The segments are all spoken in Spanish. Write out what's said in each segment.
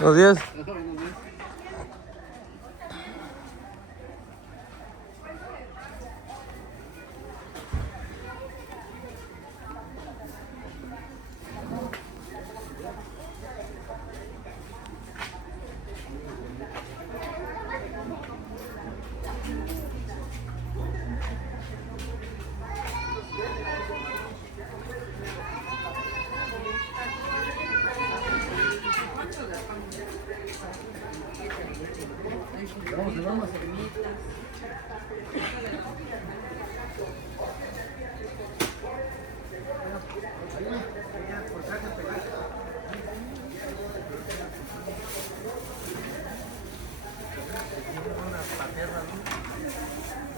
Buenos días.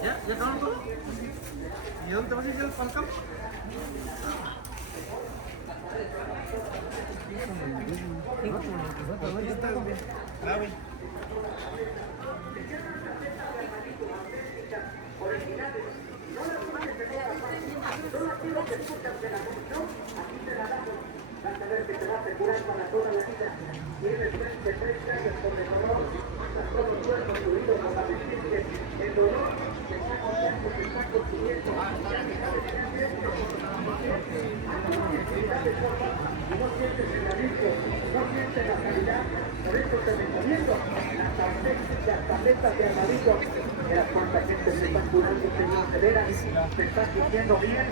¿Ya acabaron todo? ¿Y dónde te vas a ir para el campo? Por eso te recomiendo las tabletas de amarillo. Mira cuánta gente se está curando, señor, de veras, se está sintiendo bien.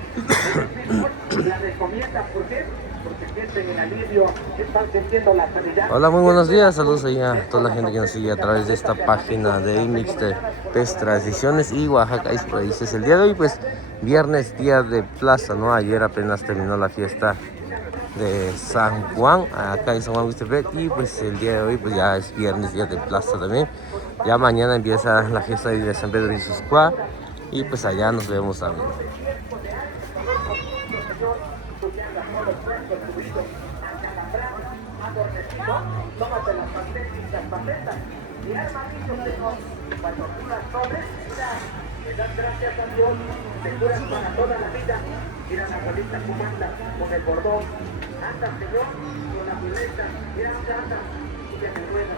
La recomienda, ¿por qué? Porque sienten el alivio, están sintiendo la sanidad. Hola, muy buenos días. Saludos ahí a toda la gente que nos sigue a través de esta página de Imix de PES Tradiciones y Oaxaca y Países. El día de hoy, pues, viernes, día de plaza, ¿no? Ayer apenas terminó la fiesta de San Juan, acá en San Juan Huistepec, y pues el día de hoy pues ya es viernes, día de plaza también. Ya mañana empieza la fiesta de San Pedro y Suscua y pues allá nos vemos también. Tómate las paletas. Mi hermanito, cuando tú las sobres, le das gracias a Dios, te curas para toda la vida. Mira la abuelita cómo anda con el bordón. Anda, Señor, con la violeta. Mira dónde anda. Ella me rueda.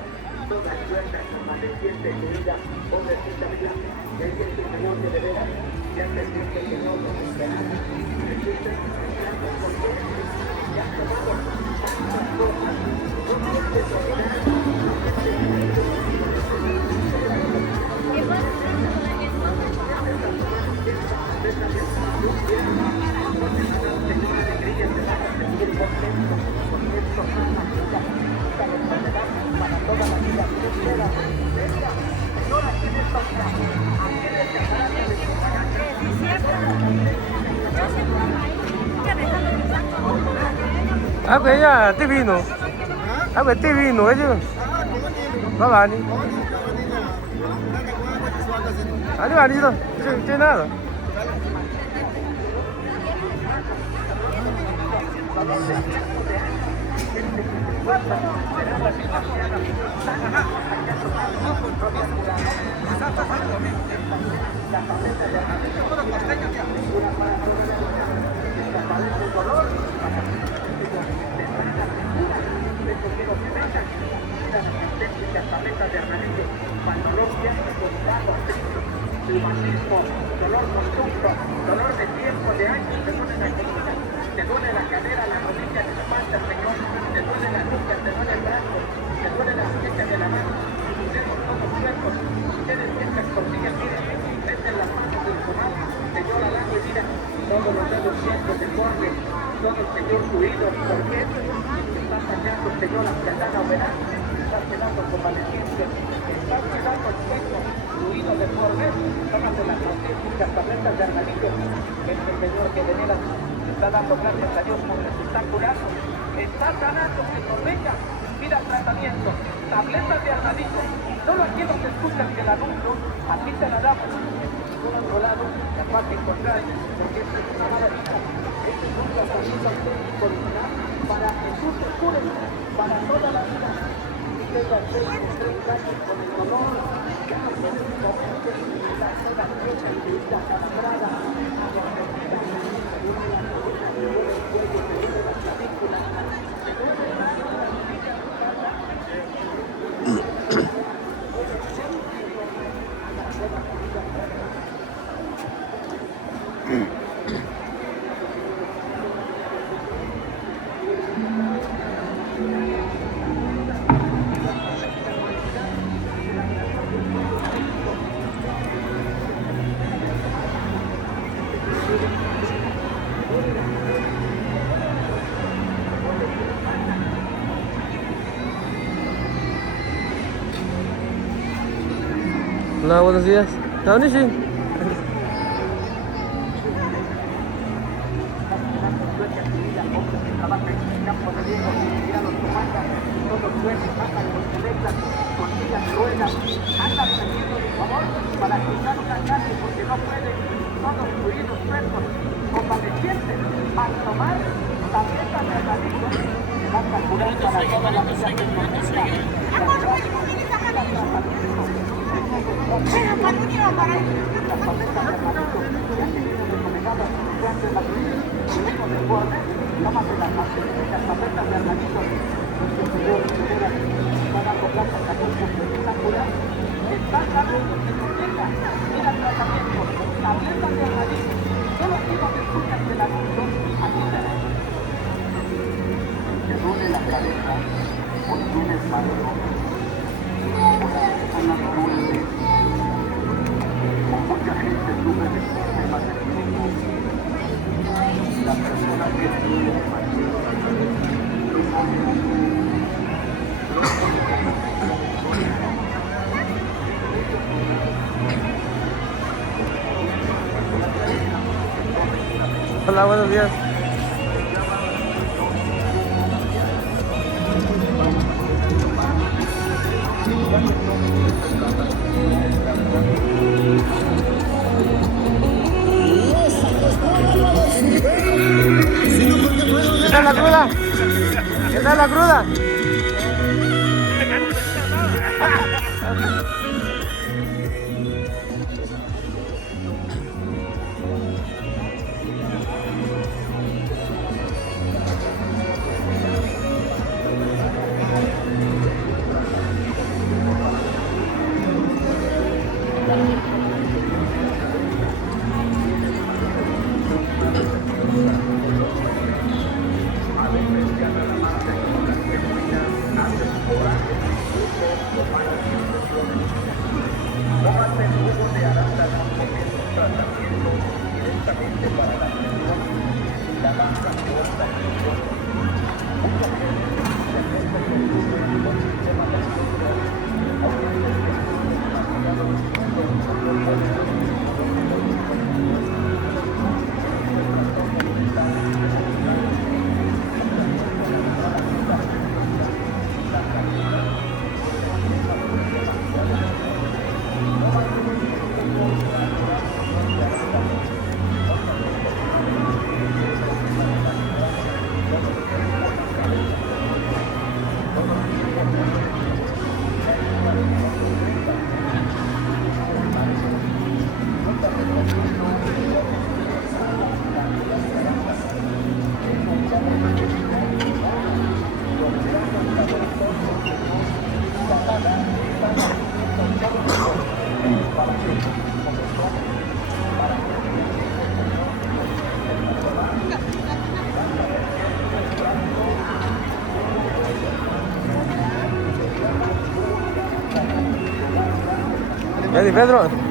Toda suelta, así siente tu vida. Pobrecita mía, que hay gente que no te de veras. Ya te siente que no te esperaba. Te sientes esperando por qué. Ya te vamos. Tantas cosas. No sientes soledad. No Ya, te vino. Te vino, ellos. Babani. 아니죠. 쟤 nada. dolor conducto, dolor de tiempo, de años, te duele la columna, te duele la cadera, la rodilla, la espalda, Señor, te duele la nuca, te duele el brazo, te duele la muñeca de la mano, tus dedos todos sueltos, ustedes estas costillas, miren, meten las manos del comal, Señor, al agua y mira, todos los dedos sueltos de corte, todo el Señor fluido, ¿por qué? Estás fallando, Señor, hacia la novedad, estás quedando convaleciente, estás quedando el sueño, fluido de por vez, tómate las auténticas tabletas de armadillo, este Señor que de veras está dando gracias a Dios porque se está curando, está sanando, Señor, venga, mira el tratamiento, tabletas de armadillo, solo aquí nos escuchan que el anuncio, aquí te la damos, por otro lado, la parte contraria, porque este es una maravilla, este es un tratamiento auténtico original para Jesús te cure, para toda la vida, y que la 3 años con el dolor, ya no puedes moverte, la toda fecha y vida calabrada, adormecida, te duele la cabeza, te duele el cuello, te duele la clavícula, te duele el alma, la rodilla, la espalda, Hola, buenos días. ¿Dónde sí? Para quitar una calle porque no pueden, todos fluidos sueltos, convalecientes, al tomar tabletas de analizo, están calculando para toda la vida que Hola, buenos días. ¿Qué tal la cruda? ¿Qué tal la cruda? Eddie Pedro.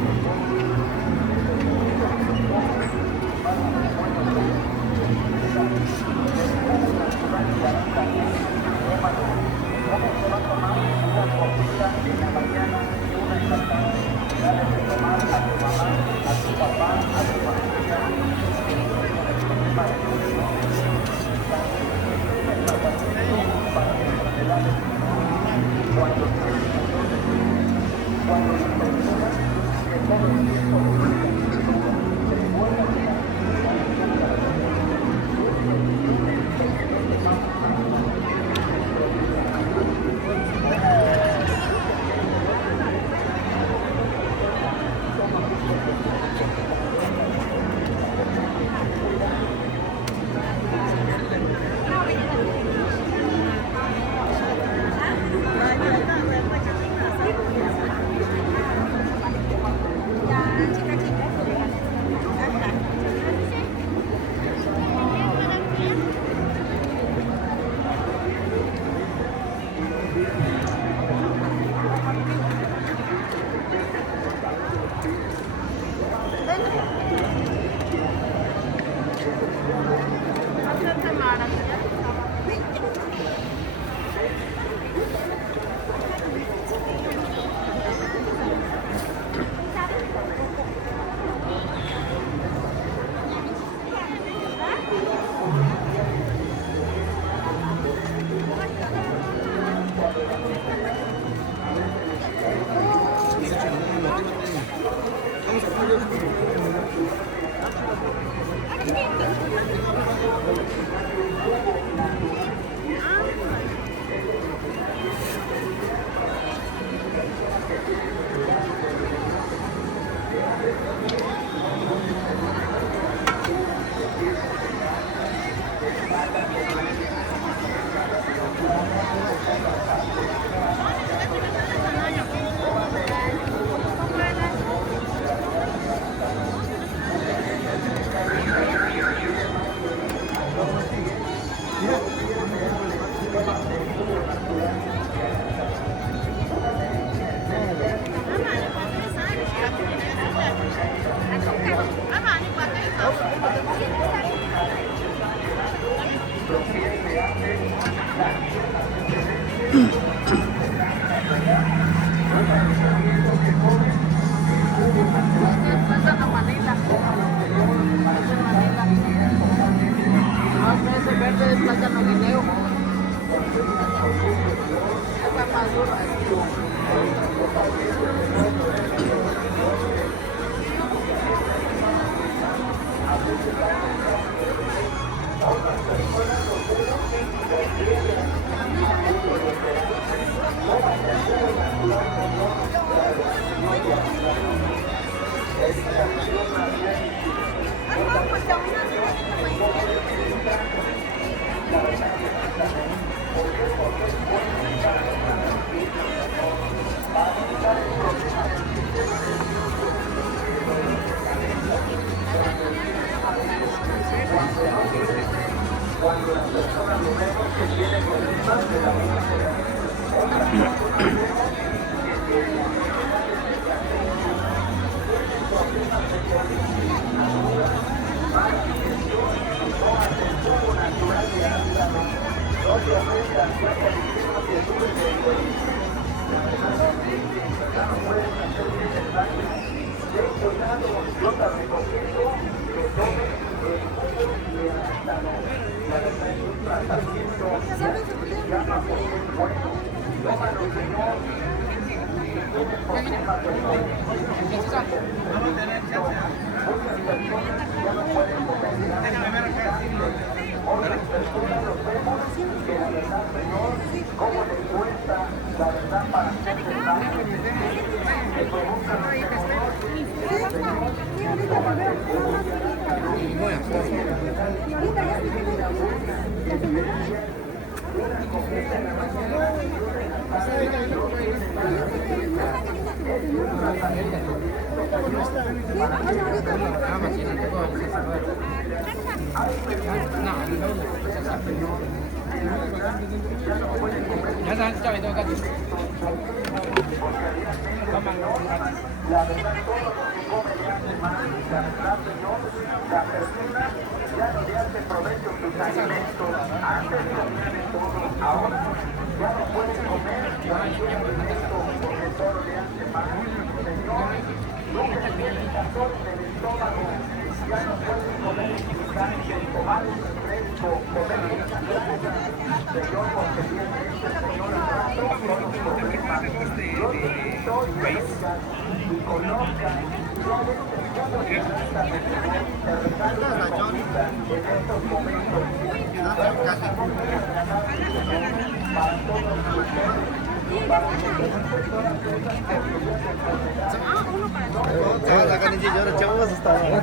Ese verde es plátano guineo. Está maduro.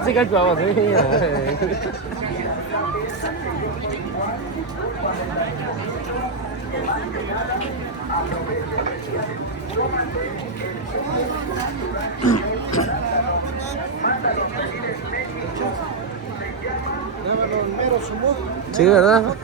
Chica chuava, sí. Sí, ¿verdad?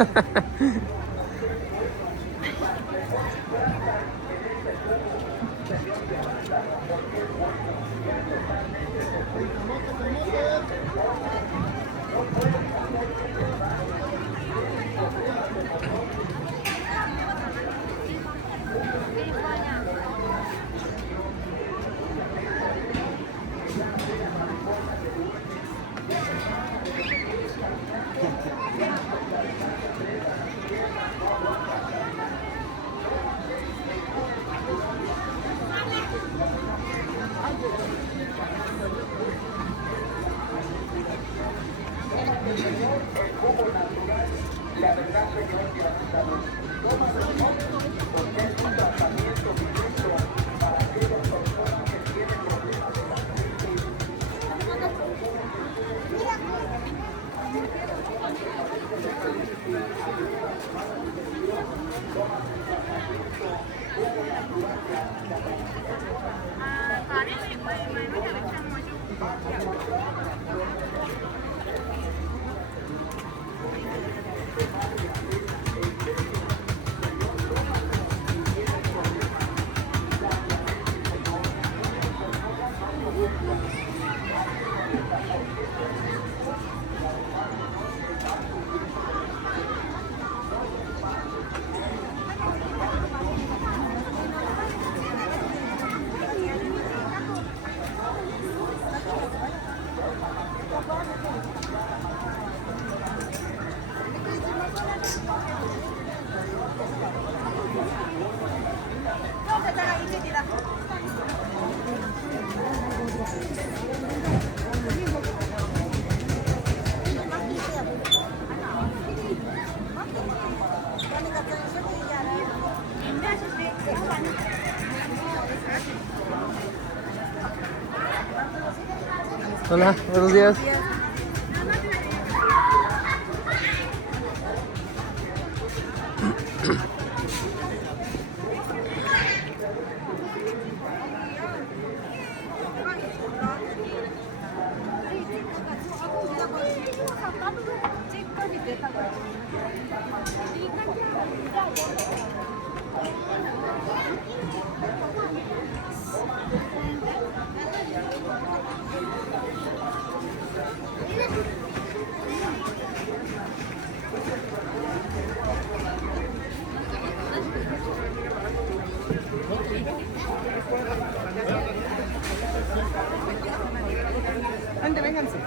Hola, buenos días. Vente, vénganse.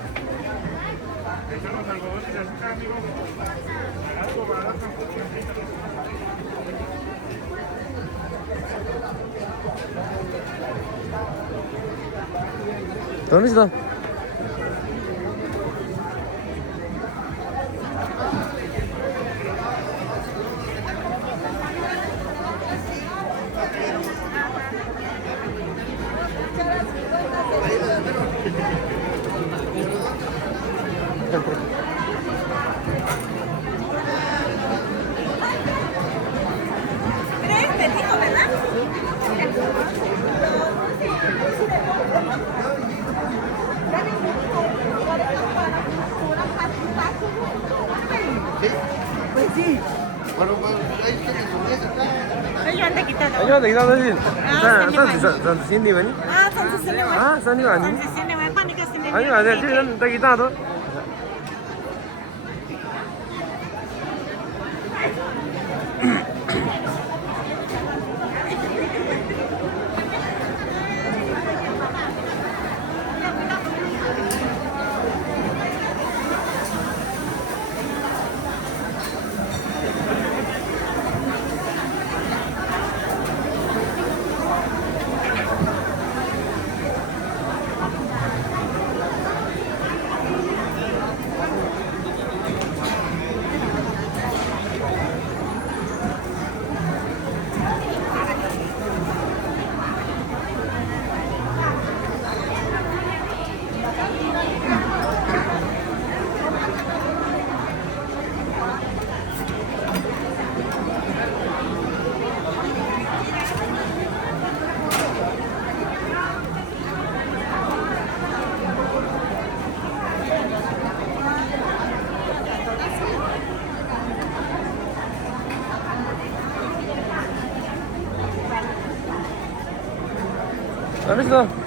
¿Dónde está? Pues sí. Bueno, pues ahí está mi hamburguesa, está. Ay, yo ando quitando. Ayo, te kita tadi. Ah, Sa sini ba ni? Ah, son sus cinemas. Ah, saan ba ni? Son sus cinemas. Paano ka cinemas? Ayo, ada sini kan kita kita tu. Habis tu.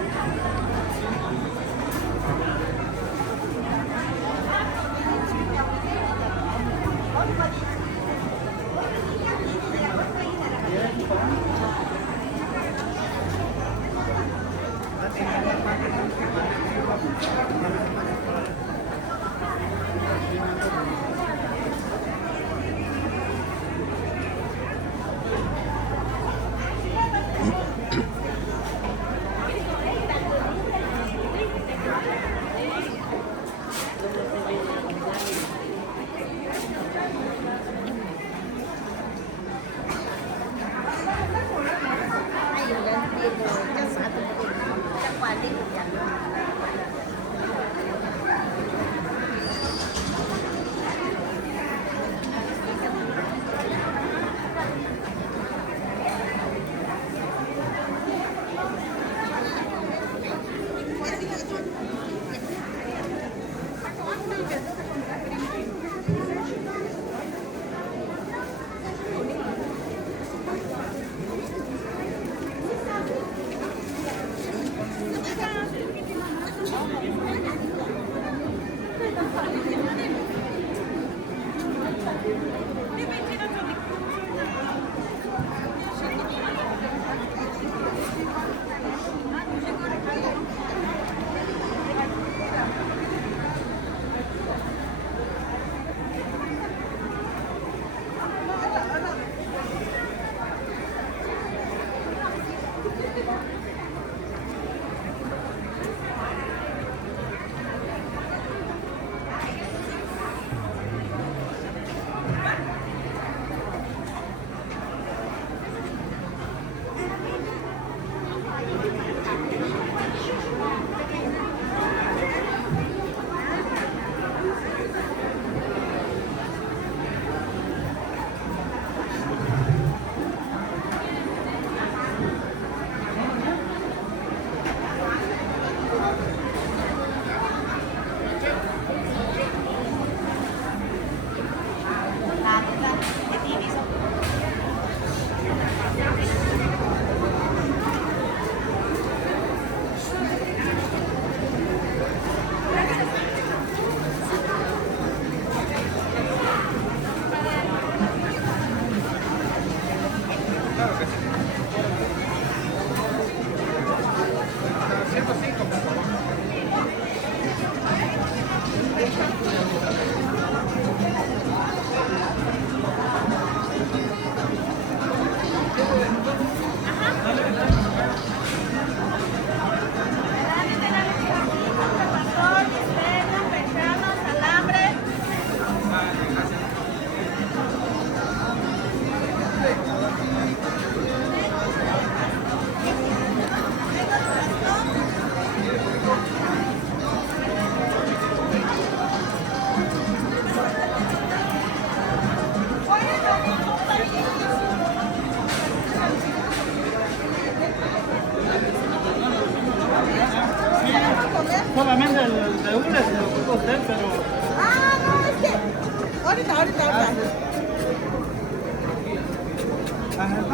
No,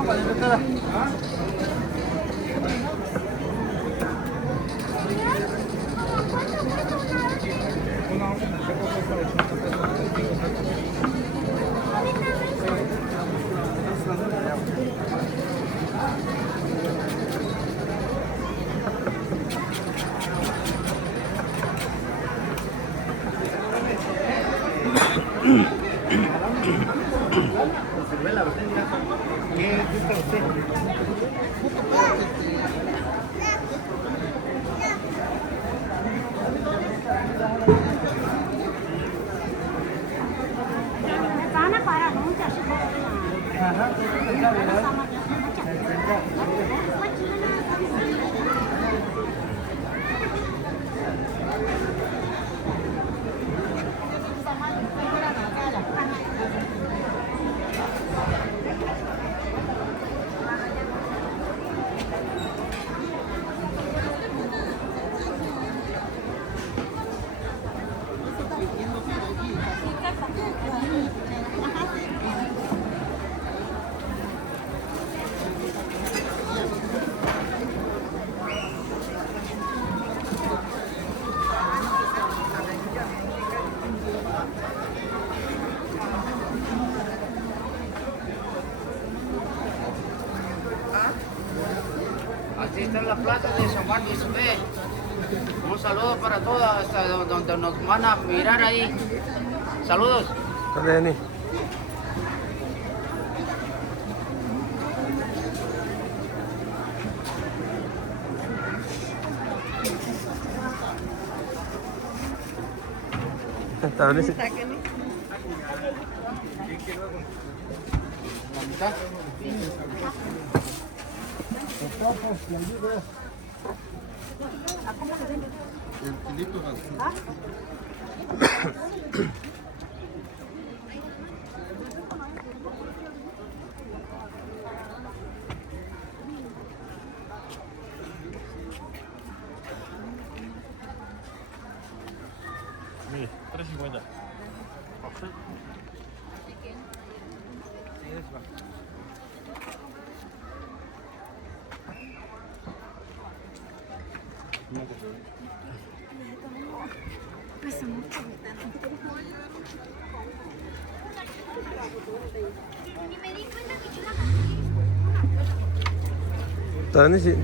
para empezar. ¿Qué gusta usted? Van a parar muchas cosas. Ajá, está Así está en la plaza de San Juan de Isabel. Un saludo para todos hasta donde nos van a mirar ahí. Saludos. Dale, Dani. Está bien, sí. La mitad. Mire, 3.50. Pesa mucho. Ni me di cuenta que yo la Está bien, sí.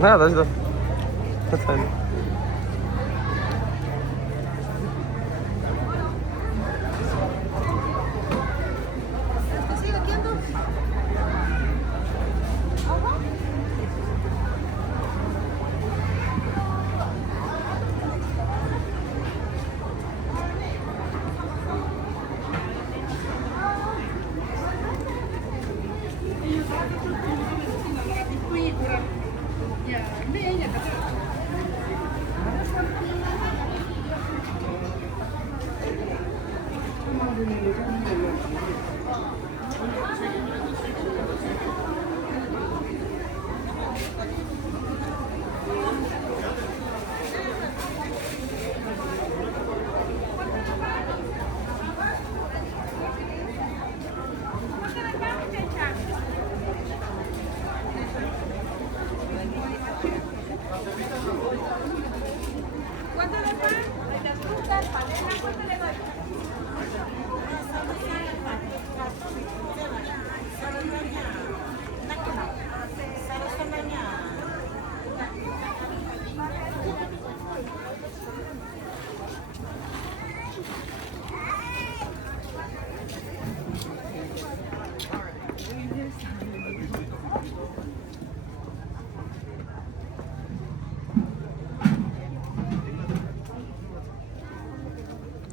Nada, está. Está bien. ¿Cuánto le dan? Las frutas, panela, ¿cuánto le doy?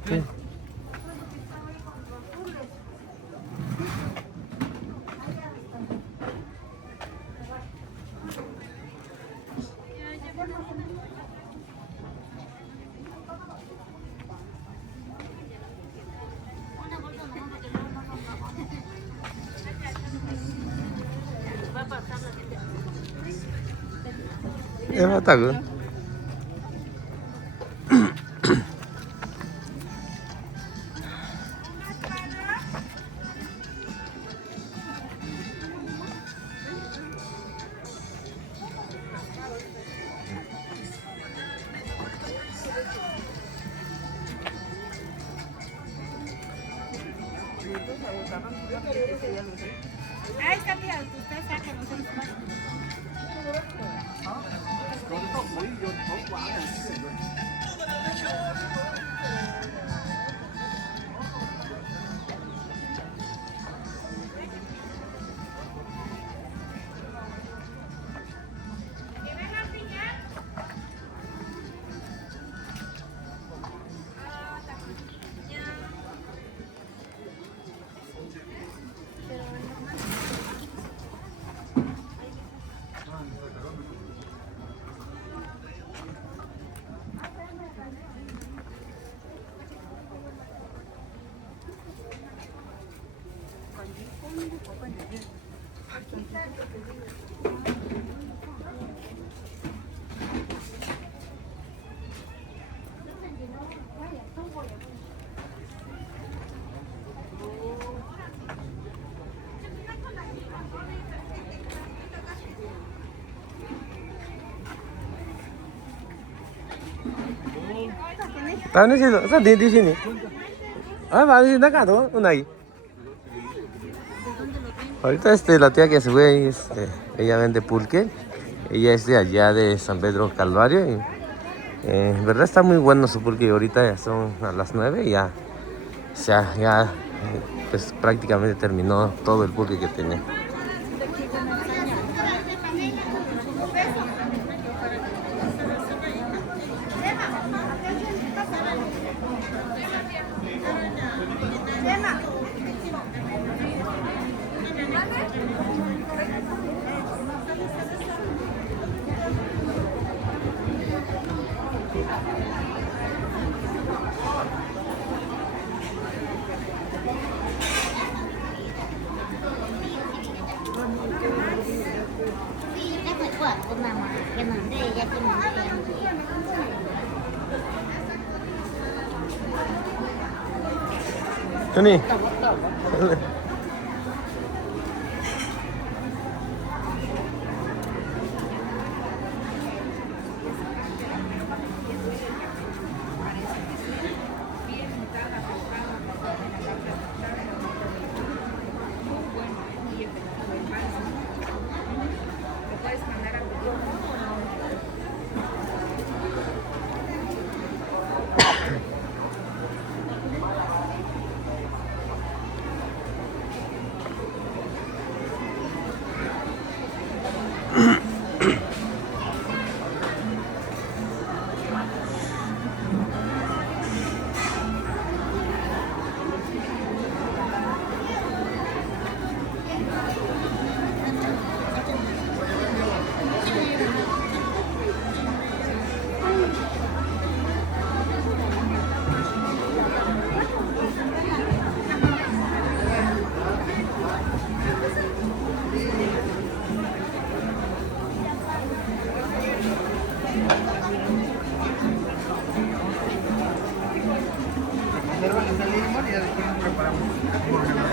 Sí. Es bataco. Ahí está, mira, usted saca, no se los pasa. Tano sila, sa dito sini. Ah, vale, sin acá, ¿no? Una ahí. Ahorita la tía que sube ahí, ella vende pulque. Ella es de allá de San Pedro Calvario. Y, en verdad está muy bueno su pulque. Ahorita ya son a las 9 y ya, pues prácticamente terminó todo el pulque que tenía. Ini.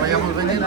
Vayamos a venir.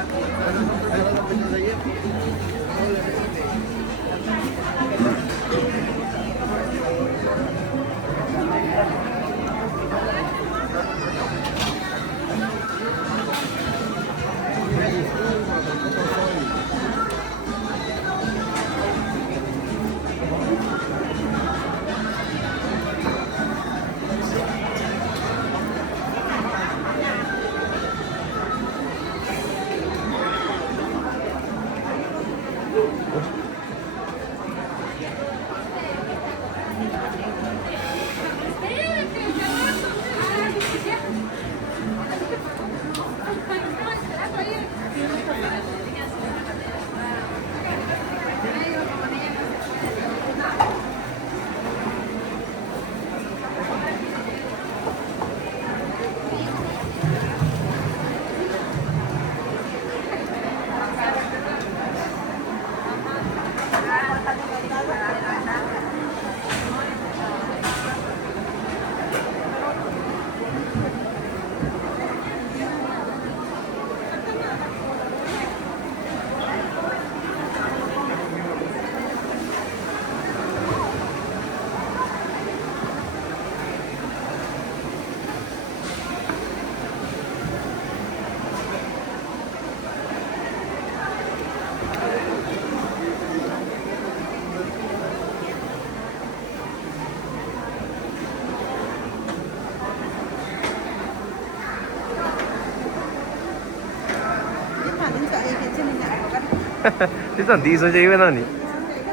산디 있어지 이거 나니?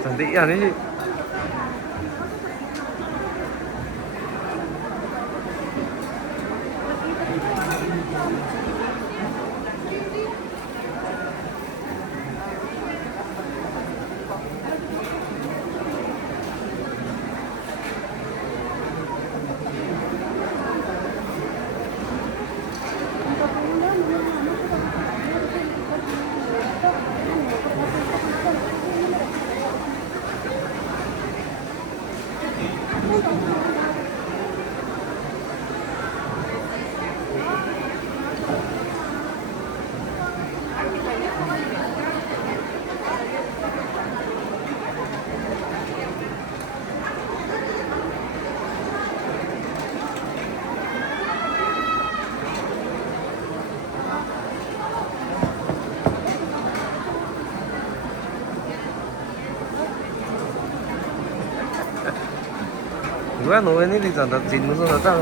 산디 아니지? Gua no venir y tanta sin no son tan.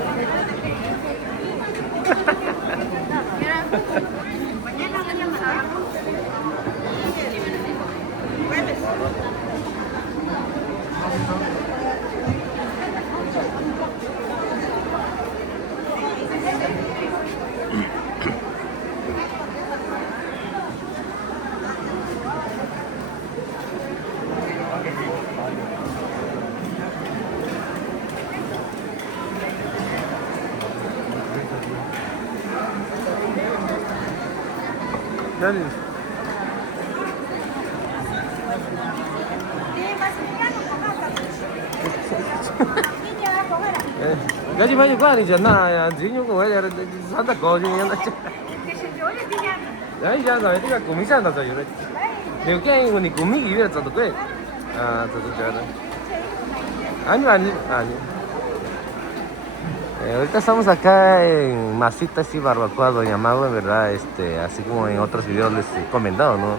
Dale. Gaji maju qua thì chẳng là chỉ những cái này sao ta có gì nữa chứ? Đấy, ra rồi, tức là cũng sao ta rồi đấy. Nếu cái người này cũng nghĩ là sao được đấy? À, tôi chờ đấy. Año. Ahorita estamos acá en Masitas y Barbacoa Doña Mago, en verdad, así como en otros videos les he comentado, ¿no?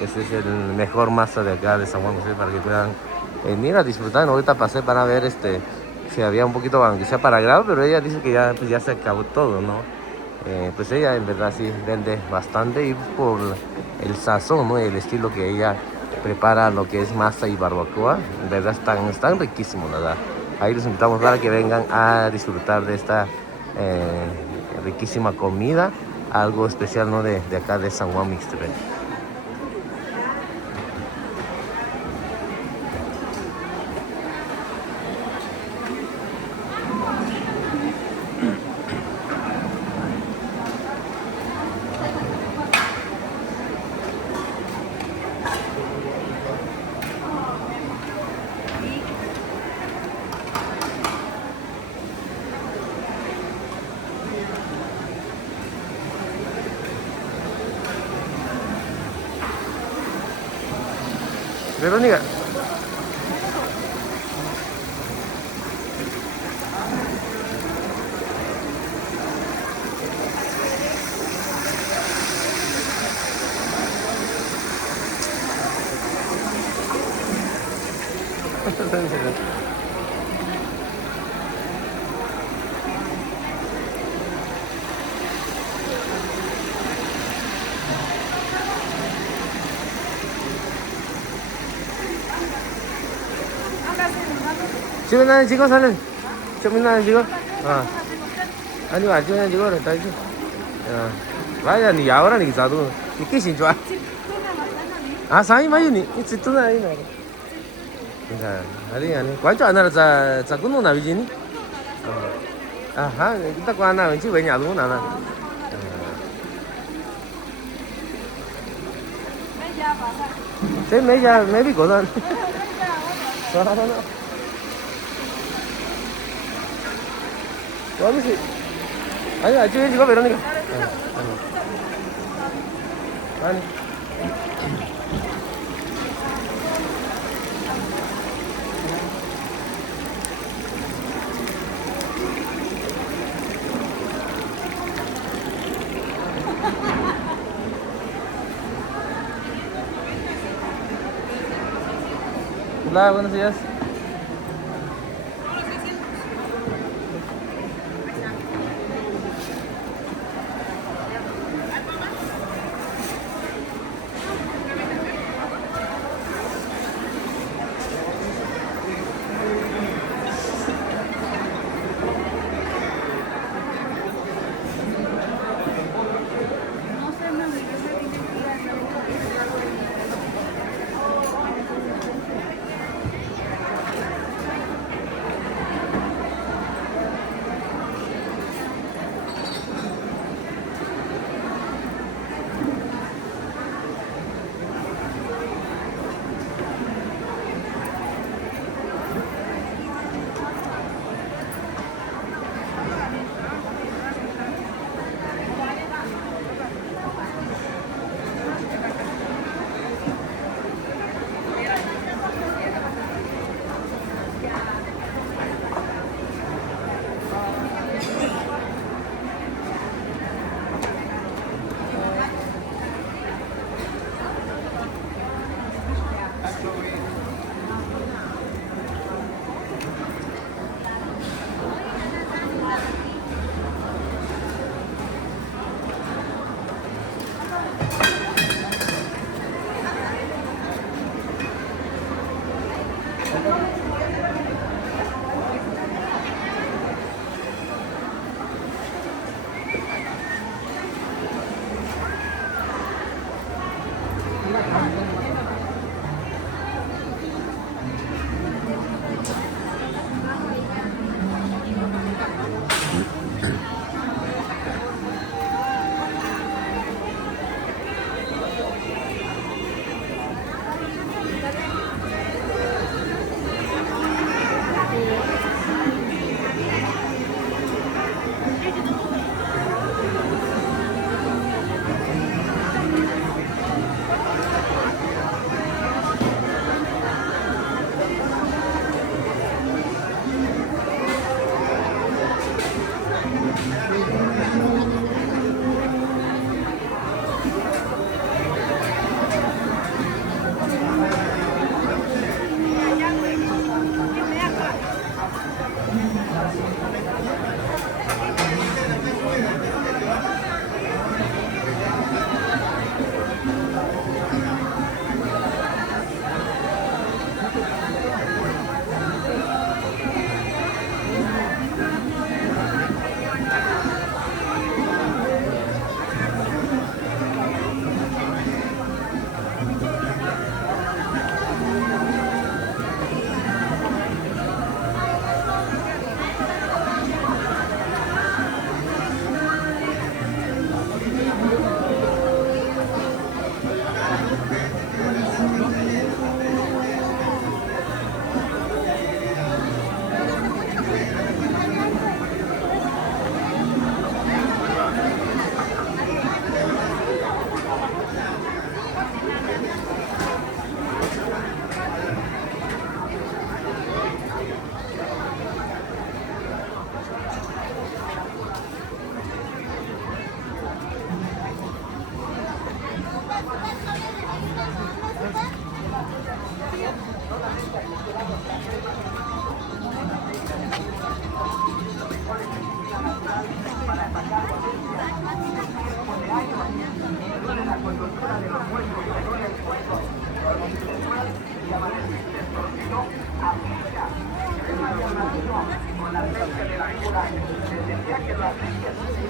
Este es el mejor masa de acá de San Juan José para que puedan venir a disfrutar. Ahorita pasé para ver si había un poquito, aunque sea para grado, pero ella dice que ya, pues ya se acabó todo, ¿no? Pues ella en verdad sí vende bastante y por el sazón, ¿no? El estilo que ella prepara lo que es masa y barbacoa, en verdad están riquísimos, la verdad. Ahí los invitamos para que vengan a disfrutar de esta riquísima comida, algo especial, ¿no? de acá de San Juan Mixtepec. Verónica. 찍어놔요, 찍어 사는. 찍어놔요, 찍어. 아니, 안 찍어놔요, 찍어. 다 찍어. 맞아, 니 야오라니 기사도. 니 끼신 좋아. 아, 사이 마유니. 이 찍도나 이 나. 그러니까 아니. 관조 안 하라 자 군노 나비지니. 아하, 이따 거 하나 왠지 왜냐 도 나나. thế mấy giờ mấy biết của anh có cái gì ấy chưa có về đâu nè anh Hola, buenos días.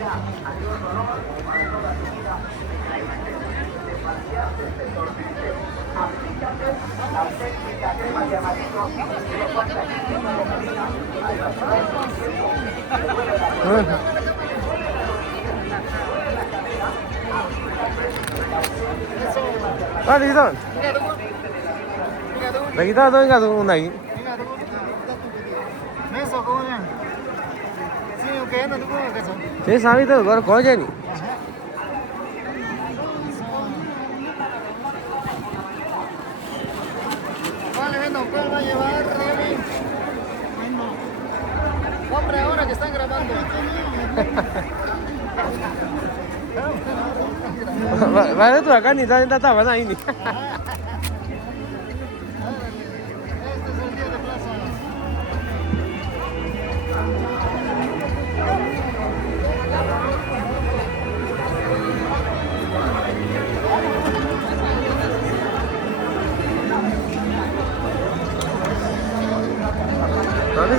Ah, listo. Lagi tahu enggak tuh lagi? Meso, ¿cómo se llama? Sí, ok, no te puedo caso. Sí, sabe tuh, baru kau aja nih. Vale, bueno, ¿cuál va a llevar, Remy? Bueno, compre ahora que están grabando. Vale tuh kan ini tadi tahu mana ini. Este es el día de plaza. Tapi